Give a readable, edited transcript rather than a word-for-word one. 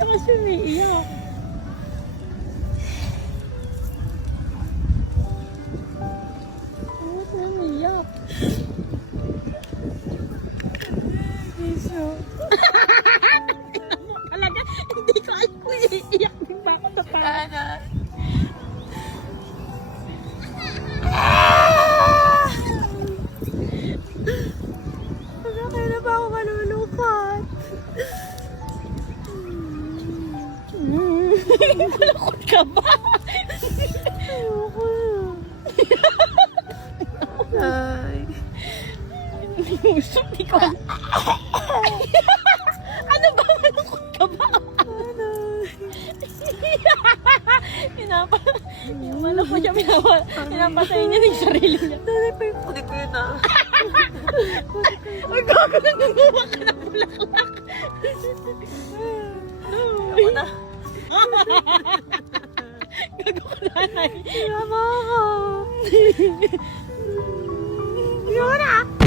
ka kasi umiiyak. Bakit ka umiiyak? Iso. Talaga, hindi ko alam kung iiyak din ba ako sa parang. Kailan ba ako malulungkot? Malungkot ka ba? Ayoko na. Ay. Gusto, hindi ko alam. Ano ba? Malungkot ka ba? Yung malungkot siya, pinapasay niya ng sarili niya. Dali pa yung kunik ko yun ah. Ay, gago na nanguha ka ng bulaklak. Ako na. Gago ka nanay. Tama ako. Yun ah.